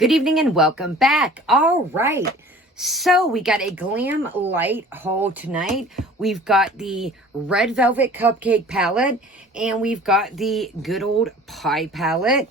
Good evening and welcome back. All right. So we got a GLAMLITE haul tonight. We've got the Red Velvet Cupcake palette and we've got the Good Old Pie palette.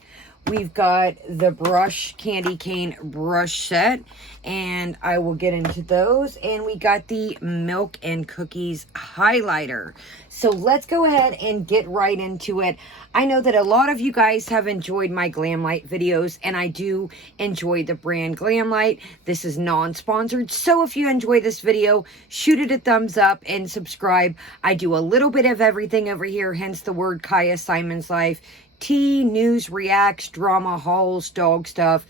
We've got the brush candy cane brush set and I will get into those. And we got the Milk and Cookies highlighter. So let's go ahead and get right into it. I know that a lot of you guys have enjoyed my GLAMLITE videos and I do enjoy the brand GLAMLITE. This is non-sponsored. So if you enjoy this video, shoot it a thumbs up and subscribe. I do a little bit of everything over here, hence the word Kaya Simon's Life. Tea, news, reacts, drama, hauls, dog stuff,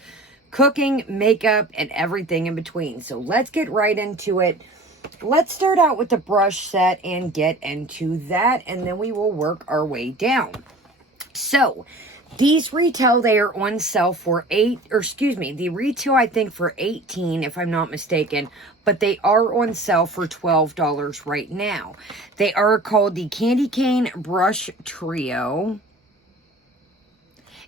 cooking, makeup, and everything in between. So let's get right into it. Let's start out with the brush set and get into that, and then we will work our way down. So these retail, they are on sale for the retail I think for $18 if I'm not mistaken, but they are on sale for $12 right now. They are called the Candy Cane Brush Trio.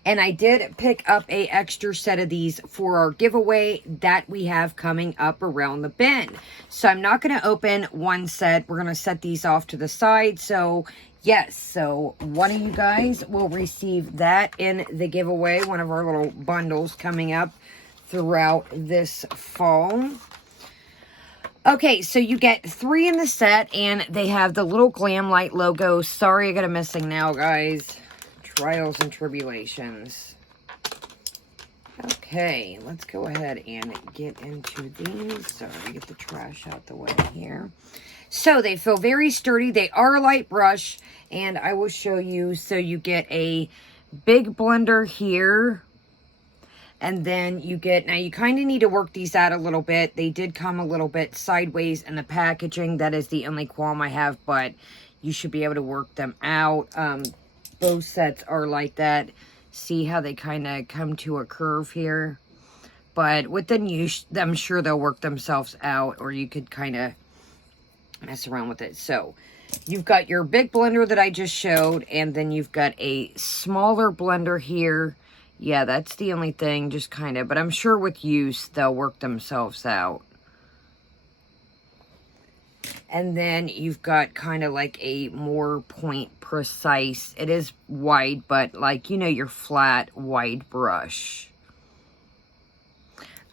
And I did pick up a extra set of these for our giveaway that we have coming up around the bend. So I'm not going to open one set. We're going to set these off to the side. So yes, so one of you guys will receive that in the giveaway. One of our little bundles coming up throughout this fall. Okay, so you get 3 in the set and they have the little GLAMLITE logo. Sorry, I got a missing now, guys. Trials and tribulations. Okay, let's go ahead and get into these. Sorry, get the trash out the way here. So they feel very sturdy. They are a light brush, and I will show you. So you get a big blender here, and then you get, now you kind of need to work these out a little bit. They did come a little bit sideways in the packaging. That is the only qualm I have, but you should be able to work them out. Both sets are like that. See how they kind of come to a curve here? But within use, I'm sure they'll work themselves out, or you could kind of mess around with it. So you've got your big blender that I just showed, and then you've got a smaller blender here. Yeah, that's the only thing, just kind of, but I'm sure with use, they'll work themselves out. And then you've got kind of like a more point precise. It is wide, but like, you know, your flat wide brush.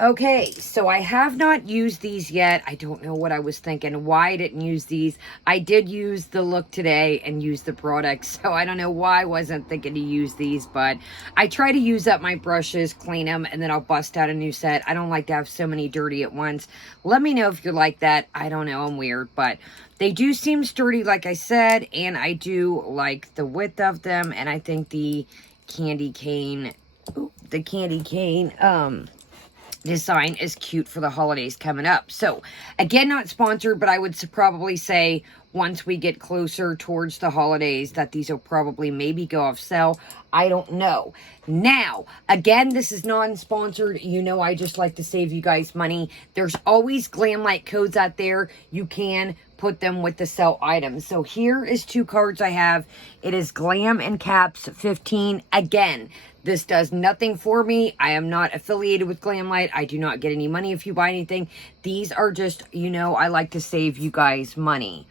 Okay, so I have not used these yet. I don't know what I was thinking. Why I didn't use these. I did use the look today and use the product. So I don't know why I wasn't thinking to use these. But I try to use up my brushes, clean them, and then I'll bust out a new set. I don't like to have so many dirty at once. Let me know if you're like that. I don't know. I'm weird. But they do seem sturdy, like I said. And I do like the width of them. And I think the candy cane... design is cute for the holidays coming up. So again, not sponsored, but I would probably say once we get closer towards the holidays that these will probably maybe go off sale. I don't know. Now, again, this is non-sponsored. You know, I just like to save you guys money. There's always GLAMLITE codes out there. You can put them with the sell items. So here is 2 cards I have. It is Glam and Caps 15. Again, this does nothing for me. I am not affiliated with GLAMLITE. I do not get any money if you buy anything. These are just, you know, I like to save you guys money.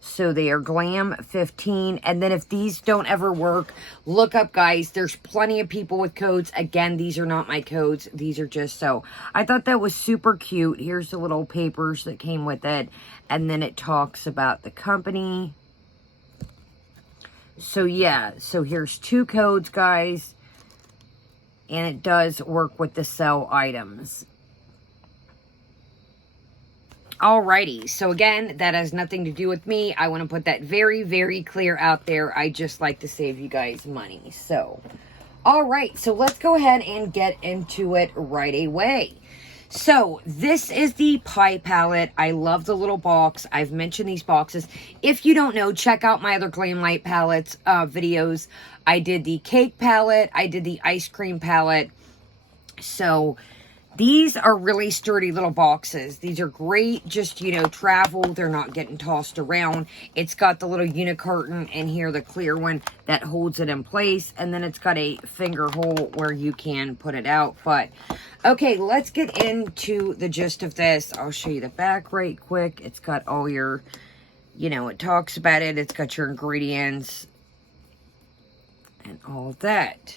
So they are Glam 15. And then if these don't ever work, look up, guys. There's plenty of people with codes. Again, these are not my codes. These are just so. I thought that was super cute. Here's the little papers that came with it. And then it talks about the company. So yeah, so here's 2 codes, guys. And it does work with the sell items. Alrighty, so again, that has nothing to do with me. I want to put that very, very clear out there. I just like to save you guys money. So, alright, so let's go ahead and get into it right away. So, this is the Pie palette. I love the little box. I've mentioned these boxes. If you don't know, check out my other GLAMLITE palettes videos. I did the cake palette. I did the ice cream palette. So, These are really sturdy little boxes. These are great, just, you know, travel. They're not getting tossed around. It's got the little unicarton in here, the clear one that holds it in place. And then it's got a finger hole where you can put it out. But, okay, let's get into the gist of this. I'll show you the back right quick. It's got all your, you know, it talks about it. It's got your ingredients and all that.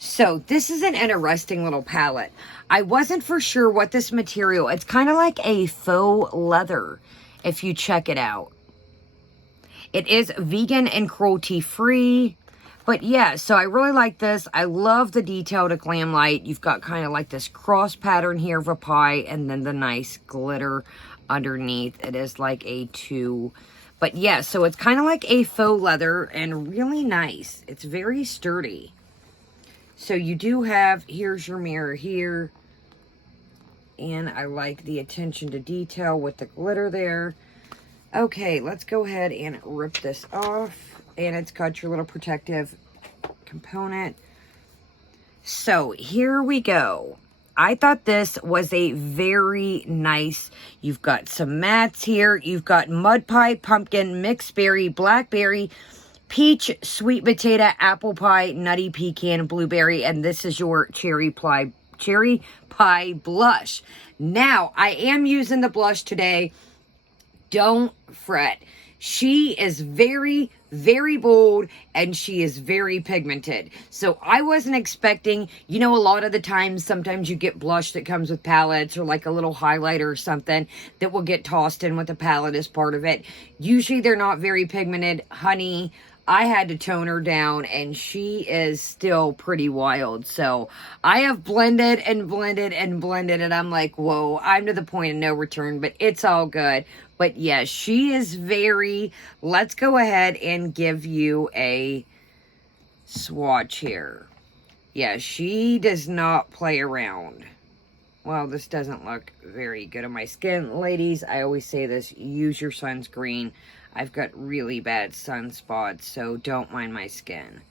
So this is an interesting little palette. I wasn't for sure what this material, it's kind of like a faux leather if you check it out. It is vegan and cruelty free. But yeah, so I really like this. I love the detail to GLAMLITE. You've got kind of like this cross pattern here of a pie and then the nice glitter underneath. It is like a 2. But yeah, so it's kind of like a faux leather and really nice. It's very sturdy. So you do have, here's your mirror here. And I like the attention to detail with the glitter there. Okay, let's go ahead and rip this off. And it's got your little protective component. So here we go. I thought this was a very nice, you've got some mats here. You've got mud pie, pumpkin, mixed berry, blackberry, peach, sweet potato, apple pie, nutty pecan, blueberry, and this is your cherry pie blush. Now, I am using the blush today. Don't fret. She is very, very bold and she is very pigmented. So I wasn't expecting, you know, a lot of the times, sometimes you get blush that comes with palettes or like a little highlighter or something that will get tossed in with the palette as part of it. Usually they're not very pigmented. Honey, I had to tone her down and she is still pretty wild. So I have blended and blended and blended and I'm like, whoa, I'm to the point of no return, but it's all good. But yeah, she is very, let's go ahead and give you a swatch here. Yeah, she does not play around. Well, this doesn't look very good on my skin. Ladies, I always say this, use your sunscreen. I've got really bad sunspots, so don't mind my skin.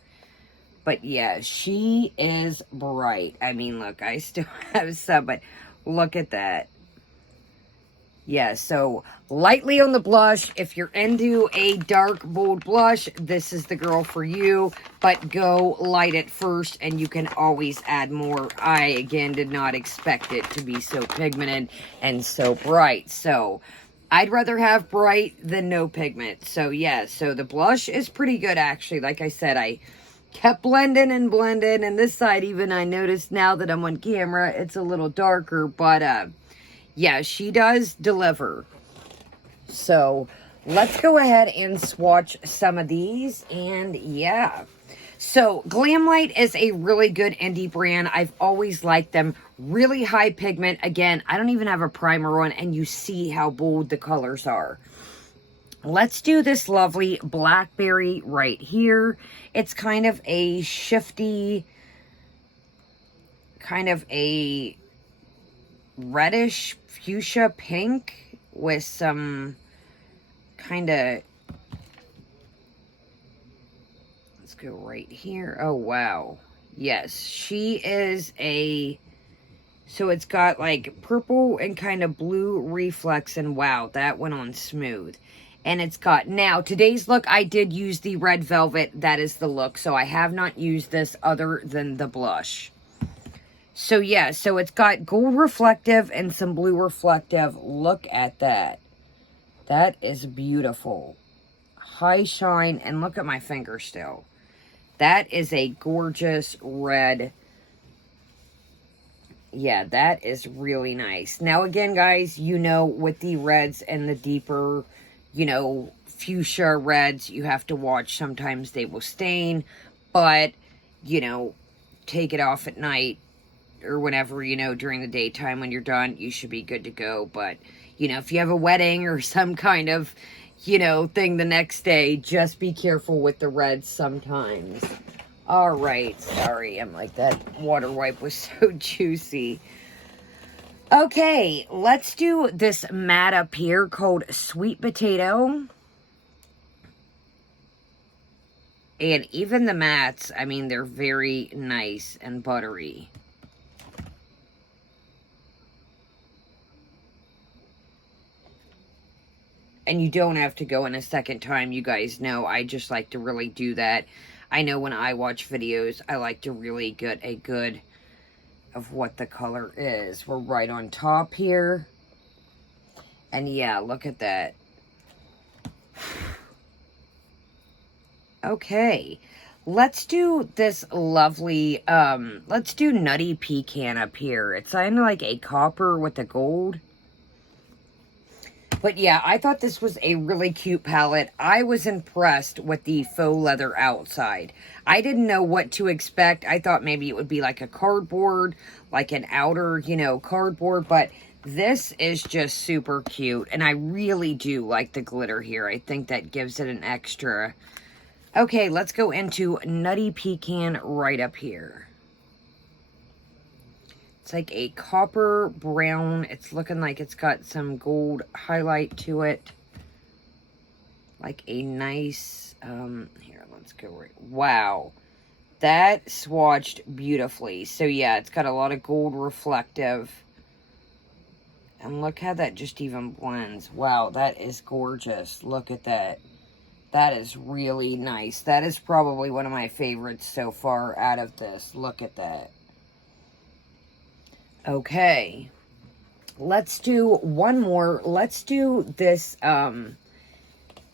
But yeah, she is bright. I mean, look, I still have some, but look at that. Yeah, so lightly on the blush. If you're into a dark, bold blush, this is the girl for you. But go light it first, and you can always add more. I, again, did not expect it to be so pigmented and so bright. So I'd rather have bright than no pigment. So yeah, so the blush is pretty good, actually. Like I said, I kept blending and blending. And this side, even I noticed now that I'm on camera, it's a little darker. But yeah, she does deliver. So let's go ahead and swatch some of these. And yeah. So GLAMLITE is a really good indie brand. I've always liked them. Really high pigment. Again, I don't even have a primer on and you see how bold the colors are. Let's do this lovely blackberry right here. It's kind of a shifty, kind of a reddish fuchsia pink with some kind of, let's go right here. Oh, wow. Yes, she is a, so it's got like purple and kind of blue reflex, and wow, that went on smooth. And it's got, now today's look, I did use the red velvet. That is the look. So I have not used this other than the blush. So yeah, so it's got gold reflective and some blue reflective. Look at that. That is beautiful. High shine, and look at my finger still. That is a gorgeous red. Yeah, that is really nice. Now again, guys, you know, with the reds and the deeper, you know, fuchsia reds, you have to watch. Sometimes they will stain, but, you know, take it off at night or whenever, you know, during the daytime when you're done, you should be good to go. But, you know, if you have a wedding or some kind of, you know, thing the next day, just be careful with the reds sometimes. All right, sorry, I'm like, that water wipe was so juicy. Okay, let's do this matte up here called Sweet Potato. And even the mattes, I mean, they're very nice and buttery. And you don't have to go in a second time. You guys know I just like to really do that. I know when I watch videos, I like to really get a good of what the color is. We're right on top here. And yeah, look at that. Okay. Let's do this lovely, let's do Nutty Pecan up here. It's kind of like a copper with a gold. But yeah, I thought this was a really cute palette. I was impressed with the faux leather outside. I didn't know what to expect. I thought maybe it would be like a cardboard, like an outer, you know, cardboard. But this is just super cute. And I really do like the glitter here. I think that gives it an extra. Okay, let's go into Nutty Pecan right up here. It's like a copper brown. It's looking like it's got some gold highlight to it. Like a nice, here, let's go right. Wow. That swatched beautifully. So yeah, it's got a lot of gold reflective. And look how that just even blends. Wow, that is gorgeous. Look at that. That is really nice. That is probably one of my favorites so far out of this. Look at that. Okay, let's do one more. Let's do this,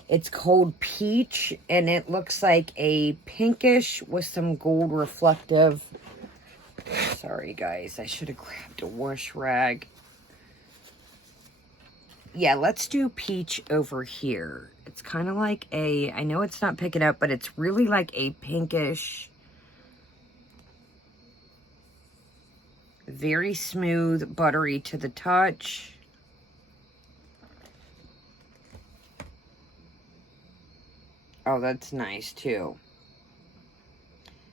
it's called Peach, and it looks like a pinkish with some gold reflective. Sorry, guys, I should have grabbed a wash rag. Yeah, let's do Peach over here. It's kind of like a, I know it's not picking up, but it's really like a pinkish. Very smooth, buttery to the touch. Oh, that's nice too.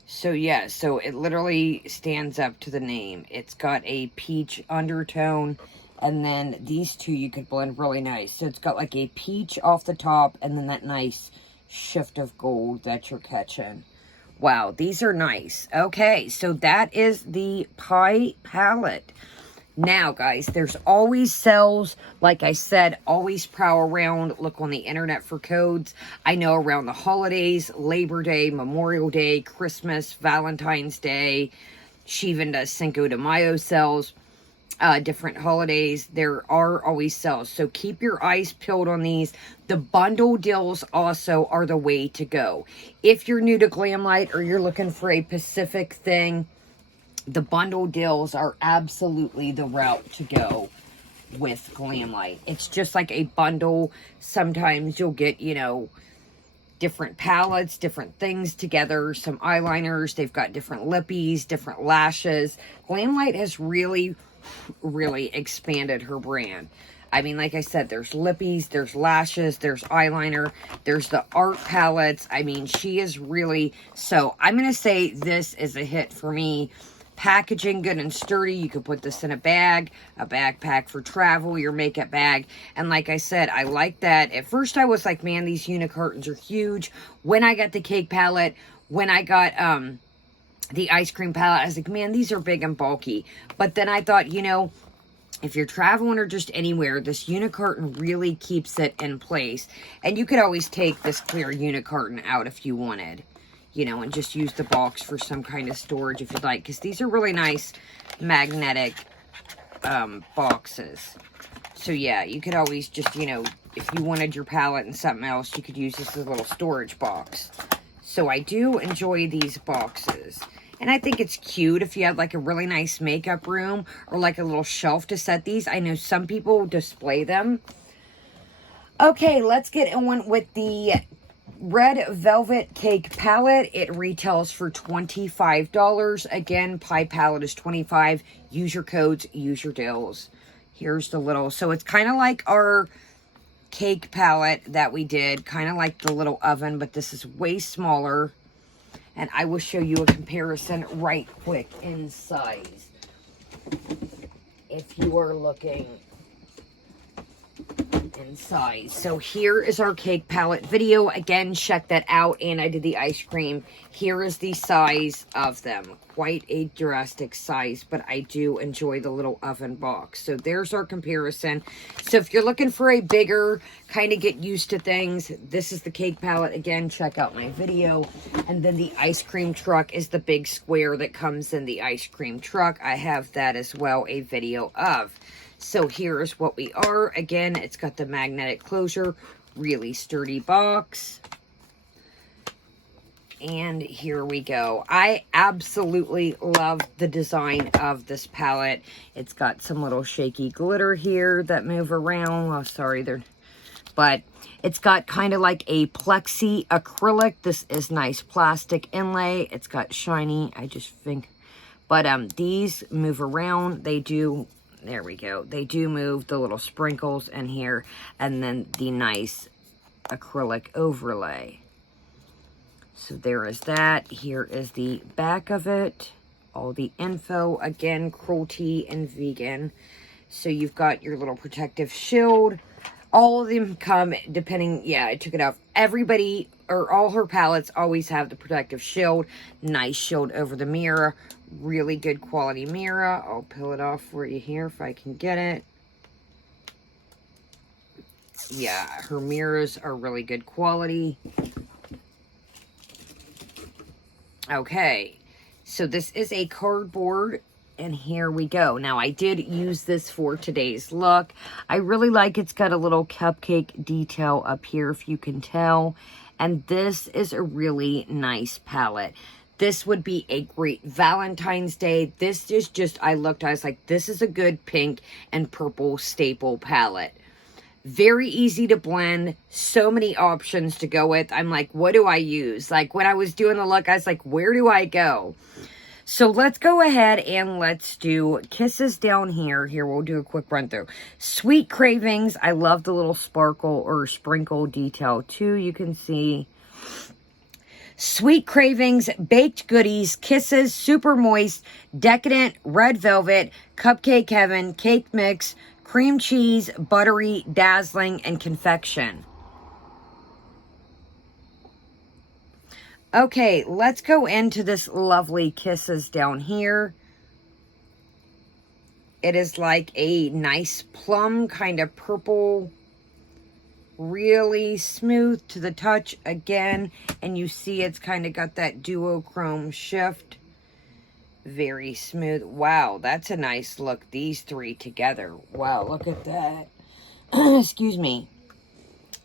So yeah, so it literally stands up to the name. It's got a peach undertone, and then these two you could blend really nice. So it's got like a peach off the top, and then that nice shift of gold that you're catching. Wow, these are nice. Okay, so that is the Pie palette. Now, guys, there's always sales. Like I said, always prowl around. Look on the internet for codes. I know around the holidays, Labor Day, Memorial Day, Christmas, Valentine's Day. She even does Cinco de Mayo sales. Different holidays, there are always sales. So keep your eyes peeled on these. The bundle deals also are the way to go. If you're new to GLAMLITE or you're looking for a Pacific thing, the bundle deals are absolutely the route to go with GLAMLITE. It's just like a bundle. Sometimes you'll get, you know, different palettes, different things together, some eyeliners. They've got different lippies, different lashes. GLAMLITE has really expanded her brand. I mean, like I said, there's lippies, there's lashes, there's eyeliner, there's the art palettes. I mean, she is really, so I'm going to say this is a hit for me. Packaging good and sturdy. You could put this in a bag, a backpack for travel, your makeup bag. And like I said, I like that. At first I was like, man, these unicorns are huge. When I got the cake palette, when I got, the ice cream palette, I was like, man, these are big and bulky. But then I thought, you know, if you're traveling or just anywhere, this unicorn really keeps it in place. And you could always take this clear unicorn out if you wanted, you know, and just use the box for some kind of storage if you'd like. Because these are really nice magnetic boxes. So yeah, you could always just, you know, if you wanted your palette and something else, you could use this as a little storage box. So I do enjoy these boxes. And I think it's cute if you have like a really nice makeup room or like a little shelf to set these. I know some people display them. Okay, let's get on with the Red Velvet Cake Palette. It retails for $25. Again, Pie Palette is $25. Use your codes, use your deals. Here's the little, so it's kind of like our cake palette that we did, kind of like the little oven, but this is way smaller. And I will show you a comparison right quick in size. If you are looking in size. So here is our cake palette video. Again, check that out. And I did the ice cream. Here is the size of them. Quite a drastic size, but I do enjoy the little oven box. So there's our comparison. So if you're looking for a bigger, kind of get used to things, this is the cake palette. Again, check out my video. And then the ice cream truck is the big square that comes in the ice cream truck. I have that as well, a video of. So here's what we are. Again, it's got the magnetic closure, really sturdy box. And here we go. I absolutely love the design of this palette. It's got some little shaky glitter here that move around. Oh, sorry, but it's got kind of like a plexi acrylic. This is nice plastic inlay. It's got shiny, I just think. But these move around. They do. There we go. They do move, the little sprinkles in here, and then the nice acrylic overlay. So there is that. Here is the back of it. All the info. Again, cruelty and vegan. So you've got your little protective shield. All of them come depending. Yeah, I took it off. Everybody, or all her palettes always have the protective shield. Nice shield over the mirror. Really good quality mirror. I'll peel it off for you here if I can get it. Yeah, her mirrors are really good quality. Okay, so this is a cardboard, and here we go. Now, I did use this for today's look. I really like it's got a little cupcake detail up here, if you can tell. And this is a really nice palette. This would be a great Valentine's Day. This is just, I was like, this is a good pink and purple staple palette. Very easy to blend. So many options to go with. I'm like, what do I use? Like, when I was doing the look, I was like, where do I go? So let's go ahead and let's do Kisses down here. Here, we'll do a quick run through. Sweet Cravings. I love the little sparkle or sprinkle detail too. You can see. Sweet Cravings, Baked Goodies, Kisses, Super Moist, Decadent, Red Velvet, Cupcake Heaven, Cake Mix, Cream Cheese, Buttery, Dazzling, and Confection. Okay, let's go into this lovely Kisses down here. It is like a nice plum kind of purple. Really smooth to the touch again. And you see it's kind of got that duochrome shift. Very smooth. Wow, that's a nice look. These three together. Wow, look at that. Excuse me.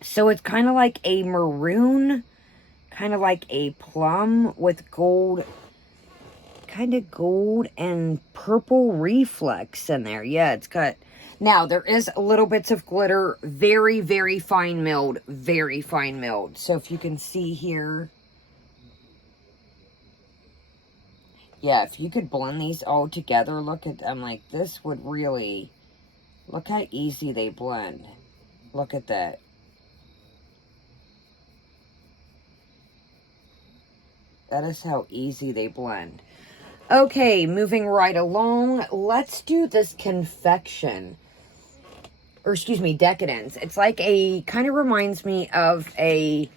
So it's kind of like a maroon. Kind of like a plum with gold. Kind of gold and purple reflex in there. Yeah, it's got... Now, there is a little bits of glitter. Very, very fine milled. Very fine milled. So if you can see here. Yeah, if you could blend these all together, look at them. Like, this would really... Look how easy they blend. Look at that. That is how easy they blend. Okay, moving right along. Let's do this Confection. Or excuse me, Decadence. It's like a, kind of reminds me of a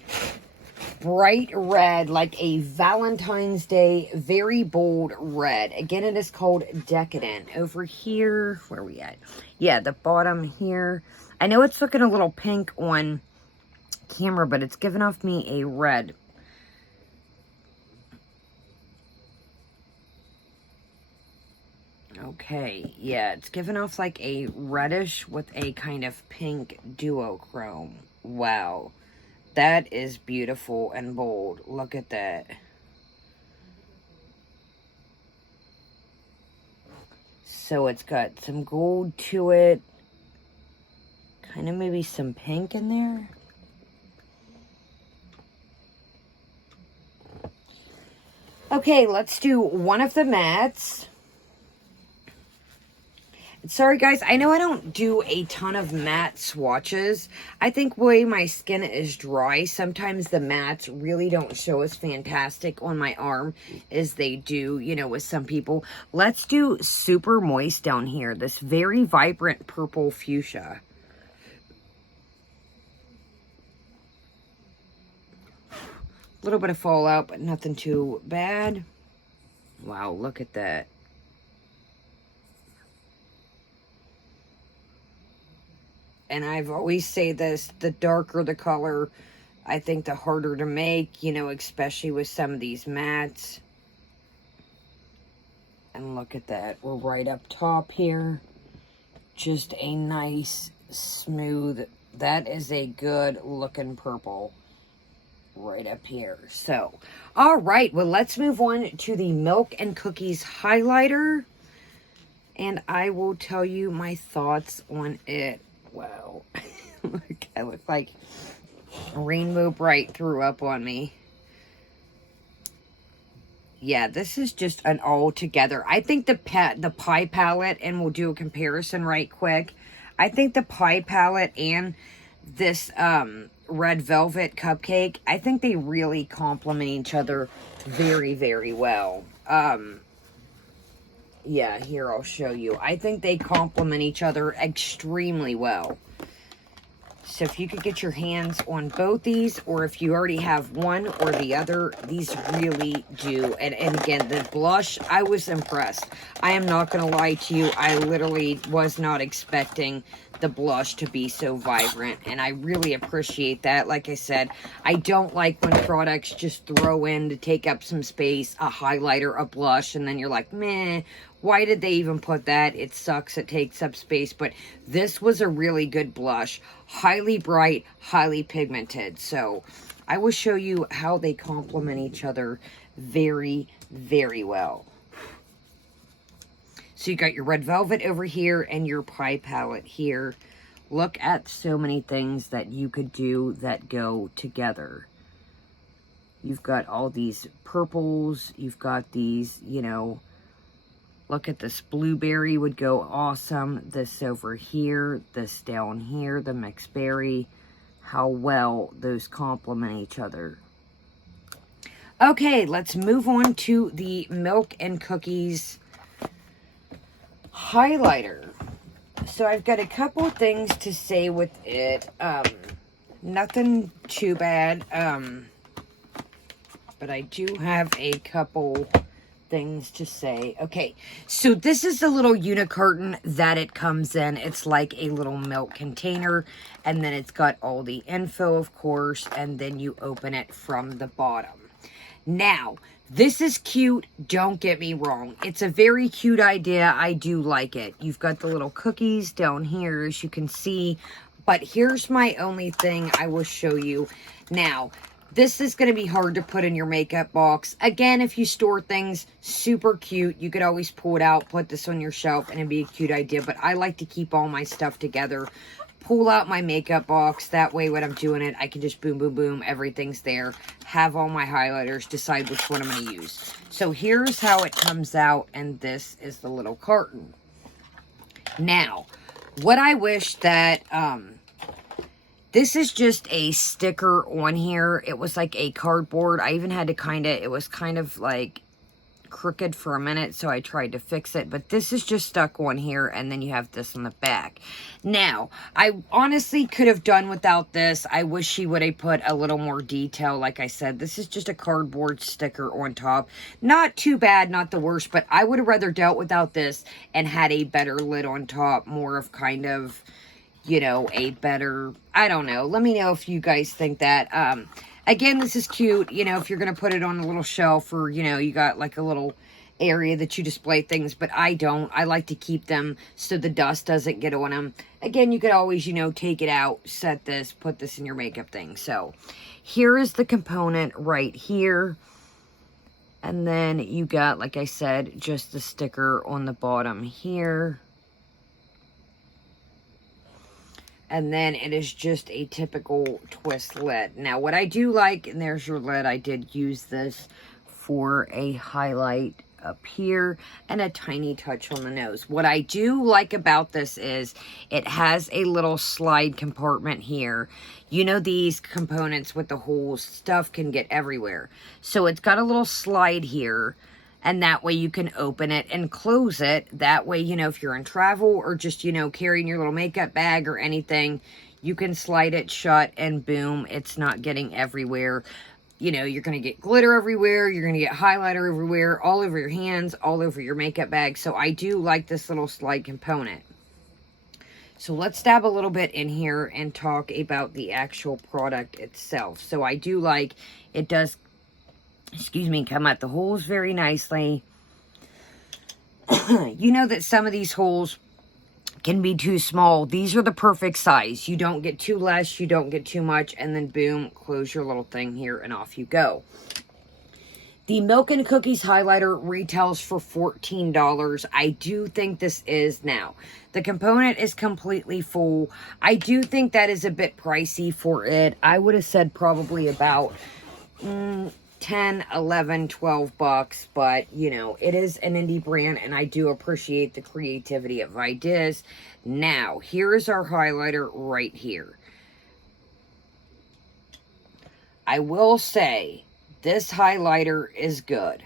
bright red, like a Valentine's Day, very bold red. Again, it is called Decadent. Over here, where are we at? Yeah, the bottom here. I know it's looking a little pink on camera, but it's giving off me a red. Okay, yeah, it's giving off like a reddish with a kind of pink duochrome. Wow, that is beautiful and bold. Look at that. So it's got some gold to it. Kind of maybe some pink in there. Okay, let's do one of the mattes. Sorry guys, I know I don't do a ton of matte swatches. I think the way my skin is dry, sometimes the mattes really don't show as fantastic on my arm as they do, you know, with some people. Let's do Super Moist down here. This very vibrant purple fuchsia. A little bit of fallout, but nothing too bad. Wow, look at that. And I've always say this, the darker the color, I think the harder to make, you know, especially with some of these mattes. And look at that, we're right up top here. Just a nice, smooth, that is a good looking purple right up here. So, all right, well, let's move on to the Milk and Cookies highlighter. And I will tell you my thoughts on it. Wow. Look, I look like Rainbow Bright threw up on me. Yeah, this is just an all together. I think the pie palette, and we'll do a comparison right quick. I think the pie palette and this red velvet cupcake, I think they really complement each other very, very well. Yeah, here I'll show you. I think they complement each other extremely well. So if you could get your hands on both these, or if you already have one or the other, these really do. And again, the blush, I was impressed. I am not going to lie to you. I literally was not expecting the blush to be so vibrant, and I really appreciate that. Like I said, I don't like when products just throw in to take up some space a highlighter, a blush, and then you're like, meh, why did they even put that? It sucks, it takes up space. But this was a really good blush, highly bright, highly pigmented. So I will show you how they complement each other very, very well. So you got your red velvet over here and your pie palette here. Look at so many things that you could do that go together. You've got all these purples. You've got these, you know, look at this blueberry would go awesome. This over here, this down here, the mixed berry. How well those complement each other. Okay, let's move on to the Milk and Cookies highlighter. So I've got a couple things to say with it. Nothing too bad. But I do have a couple things to say. Okay, so this is the little unicarton that it comes in. It's like a little milk container, and then it's got all the info, of course, and then you open it from the bottom. Now, this is cute, don't get me wrong. It's a very cute idea. I do like it. You've got the little cookies down here, as you can see. But here's my only thing I will show you. Now, this is going to be hard to put in your makeup box. Again, if you store things, super cute. You could always pull it out, put this on your shelf, and it'd be a cute idea. But I like to keep all my stuff together. Pull out my makeup box. That way, when I'm doing it, I can just boom, boom, boom. Everything's there. Have all my highlighters. Decide which one I'm going to use. So here's how it comes out. And this is the little carton. Now, what I wish that... this is just a sticker on here. It was like a cardboard. I even had to it was kind of like crooked for a minute, so I tried to fix it. But this is just stuck on here, and then you have this on the back. Now, I honestly could have done without this. I wish she would have put a little more detail. Like I said, this is just a cardboard sticker on top. Not too bad, not the worst, but I would have rather dealt without this and had a better lid on top. More of kind of... you know, a better, I don't know. Let me know if you guys think that. Again, this is cute. You know, if you're going to put it on a little shelf, or, you know, you got like a little area that you display things, but I don't. I like to keep them so the dust doesn't get on them. Again, you could always, you know, take it out, set this, put this in your makeup thing. So here is the component right here. And then you got, like I said, just the sticker on the bottom here. And then it is just a typical twist lid. Now, what I do like, and there's your lid, I did use this for a highlight up here and a tiny touch on the nose. What I do like about this is it has a little slide compartment here. You know, these components with the holes, stuff can get everywhere. So it's got a little slide here. And that way you can open it and close it. That way, you know, if you're in travel or just, you know, carrying your little makeup bag or anything, you can slide it shut and boom, it's not getting everywhere. you know, you're going to get glitter everywhere. You're going to get highlighter everywhere, all over your hands, all over your makeup bag. So I do like this little slide component. So let's dab a little bit in here and talk about the actual product itself. So I do like, it does, excuse me, come at the holes very nicely. You know that some of these holes can be too small. These are the perfect size. You don't get too less, you don't get too much, and then boom, close your little thing here and off you go. The Milk and Cookies highlighter retails for $14. I do think this is now. The component is completely full. I do think that is a bit pricey for it. I would have said probably about 10, 11, 12 bucks, but you know, it is an indie brand and I do appreciate the creativity of ideas. Now, here is our highlighter right here. I will say, this highlighter is good.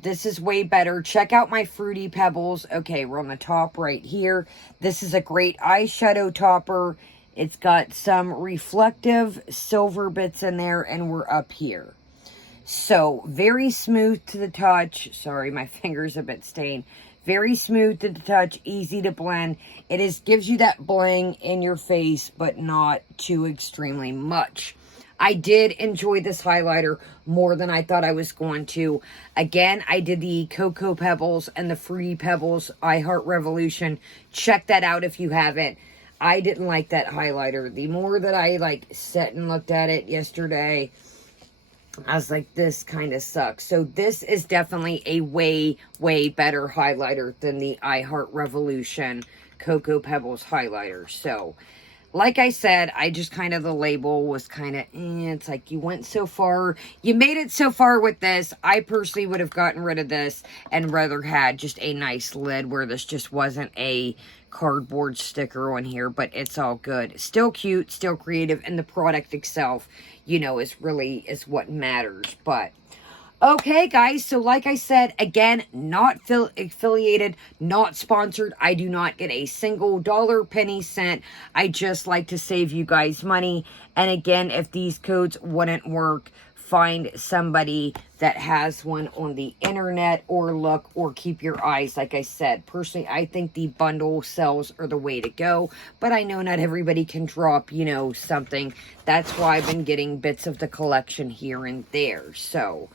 This is way better. Check out my Fruity Pebbles. Okay, we're on the top right here. This is a great eyeshadow topper. It's got some reflective silver bits in there, and we're up here. So, very smooth to the touch. Sorry, my finger's a bit stained. Very smooth to the touch, easy to blend. It gives you that bling in your face, but not too extremely much. I did enjoy this highlighter more than I thought I was going to. Again, I did the Cocoa Pebbles and the Fruity Pebbles I Heart Revolution. Check that out if you haven't. I didn't like that highlighter. The more that I sat and looked at it yesterday, I was like, this kind of sucks. So this is definitely a way, way better highlighter than the I Heart Revolution Cocoa Pebbles highlighter. So, like I said, I just the label was it's like you went so far, you made it so far with this. I personally would have gotten rid of this and rather had just a nice lid where this just wasn't a cardboard sticker on here, but it's all good. Still cute, still creative, and the product itself, you know, is what matters. But okay, guys, so like I said, again, not affiliated, not sponsored. I do not get a single dollar, penny, cent. I just like to save you guys money. And again, if these codes wouldn't work, find somebody that has one on the internet or look or keep your eyes. Like I said, personally, I think the bundle sales are the way to go. But I know not everybody can drop, you know, something. That's why I've been getting bits of the collection here and there. So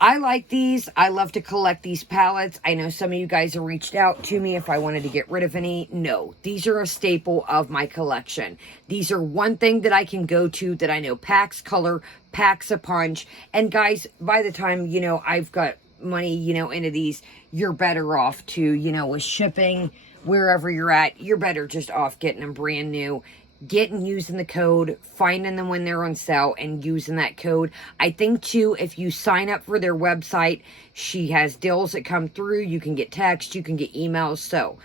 I like these. I love to collect these palettes. I know some of you guys have reached out to me if I wanted to get rid of any. No, these are a staple of my collection. These are one thing that I can go to that I know packs color, packs a punch. And guys, by the time, you know, I've got money, you know, into these, you're better off to, you know, with shipping, wherever you're at, you're better just off getting them brand new. Getting using the code, finding them when they're on sale, and using that code. I think too, if you sign up for their website, she has deals that come through. You can get text, you can get emails. So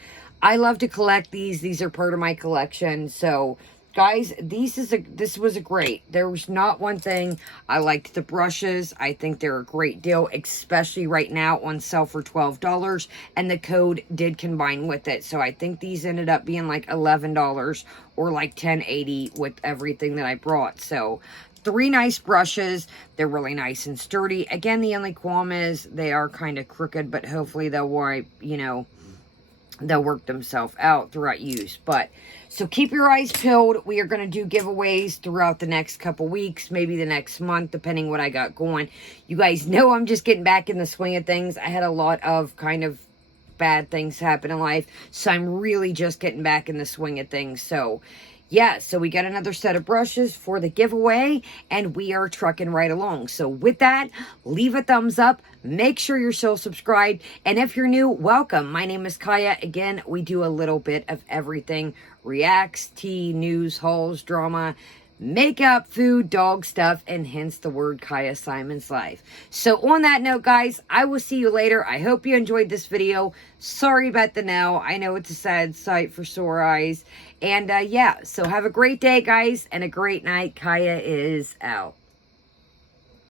I love to collect these. These are part of my collection. So guys, this was a great. There was not one thing. I liked the brushes. I think they're a great deal, especially right now on sale for $12. And the code did combine with it. So I think these ended up being like $11 or like $10.80 with everything that I brought. So 3 nice brushes. They're really nice and sturdy. Again, the only qualm is they are kind of crooked, but hopefully they'll wipe, you know, they'll work themselves out throughout use. But so keep your eyes peeled. We are going to do giveaways throughout the next couple weeks, maybe the next month, depending what I got going. You guys know I'm just getting back in the swing of things. I had a lot of kind of bad things happen in life, so I'm really just getting back in the swing of things. So yeah, so we got another set of brushes for the giveaway, and we are trucking right along. So with that, leave a thumbs up. Make sure you're still subscribed. And if you're new, welcome. My name is Kaya. Again, we do a little bit of everything. Reacts, tea, news, hauls, drama, makeup, food, dog stuff, and hence the word Kaya Simon's Life. So on that note, guys, I will see you later. I hope you enjoyed this video. Sorry about the no. I know it's a sad sight for sore eyes. And yeah, so have a great day, guys, and a great night. Kaya is out.